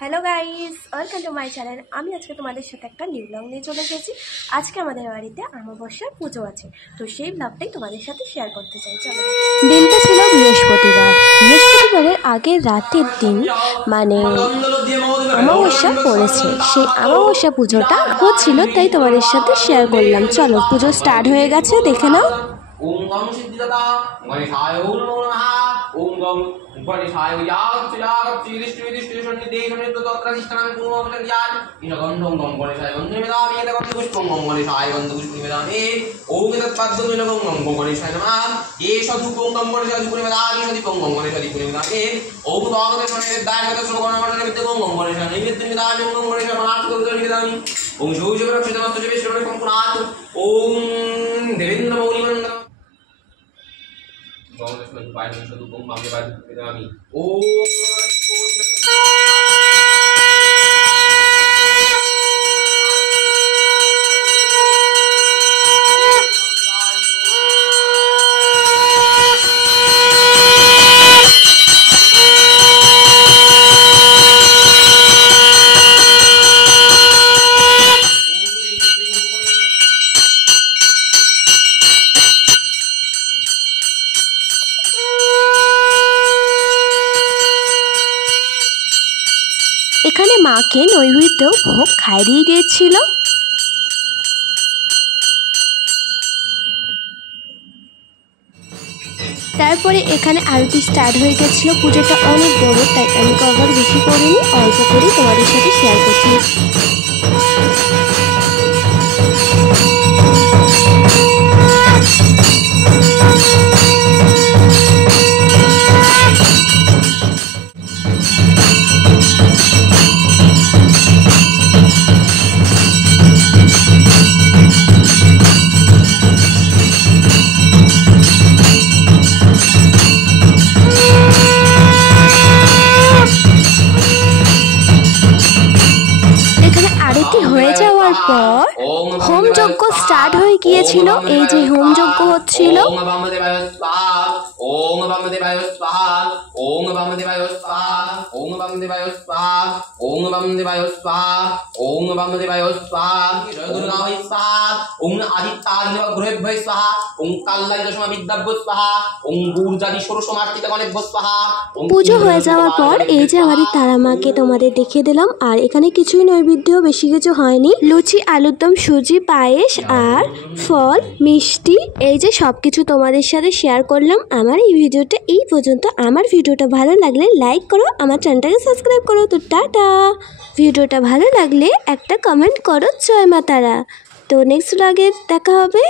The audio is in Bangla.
Hello guys, welcome to my channel. আমি আজকে তোমাদের সাথে একটা নিউ ব্লগ নিয়ে চলে এসেছি। আজকে আমাদের বাড়িতে অমাবস্যার পুজো আছে, তো সেই ব্লগটাই তোমাদের সাথে শেয়ার করতে চাই। চলো। দিনটা ছিল বৃহস্পতিবার। বৃহস্পতিবারের আগের রাতের দিন, মানে অমাবস্যা পড়েছে। সেই অমাবস্যা পুজোটা হচ্ছিল, তাই তোমাদের সাথে শেয়ার করলাম। চলো, পুজো স্টার্ট হয়ে গেছে, দেখে নাও। ओम गम सिद्धिदाता गणेशाय ओम नमो नमः ओम गम गणेशाय यागत्यागत्युदिष्टिदिष्टिदिष्टिशन्निदेशन्नितोत्रधिष्ठानं पूर्वमपचर्यात् इनगन्धं गम गणेशाय वन्दे एतगन्धपुष्पं गम गणेशाय गन्धपुष्पनिवेदामि ओम एतत्पाद्यमिनगं गम गणेशाय नमः एषधूपं गम गणेशाय धूपनिवेदामि एषदीपं गम गणेशाय दीपनिवेदामि ओम दागदशनैवेद्यागतश्लोकनमण्डलविद्यं गम गणेशाय नैवेद्यनिवेदामि ओम गणेशाय मनार्थकवितनिवेदामि ओम शौचप्रक्षितमस्तुजवेश्वरसम्पुनात् ओम देवेन्द्रमौलिमन्त्रम् এখানে মাকে নৈবেদ্য ভোগ খাইয়ে দিয়েছিল। তারপরে এখানে আরতি স্টার্ট হয়ে গেছিল। পুজোটা অনেক বড়, তাই আমি কভার বেশি করিনি, অল্প করে তোমাদের সাথে শেয়ার করছি। হয়ে যাওয়ার পর হোমযজ্ঞ স্টার্ট হয়ে গিয়েছিল। এই যে হোমযজ্ঞ হচ্ছিল। পুজো হয়ে যাওয়ার পর এই যে আমাদের তারা মাকে তোমাদের দেখিয়ে দিলাম। আর এখানে কিছুই নৈবেদ্য, বেশি কিছু হয়নি। লুচি, আলুর দম, সুজি, পায়েস আর ফল, মিষ্টি, এই যে সবকিছু তোমাদের সাথে শেয়ার করলাম। আমার এই ভিডিওটা এই পর্যন্ত। আমার ভিডিওটা ভালো লাগলে লাইক করো, আমার চ্যানেলটাকে সাবস্ক্রাইব করো। তো টাটা। ভিডিওটা ভালো লাগলে একটা কমেন্ট করো। জয় মা তারা। তো নেক্সট ব্লগে দেখা হবে।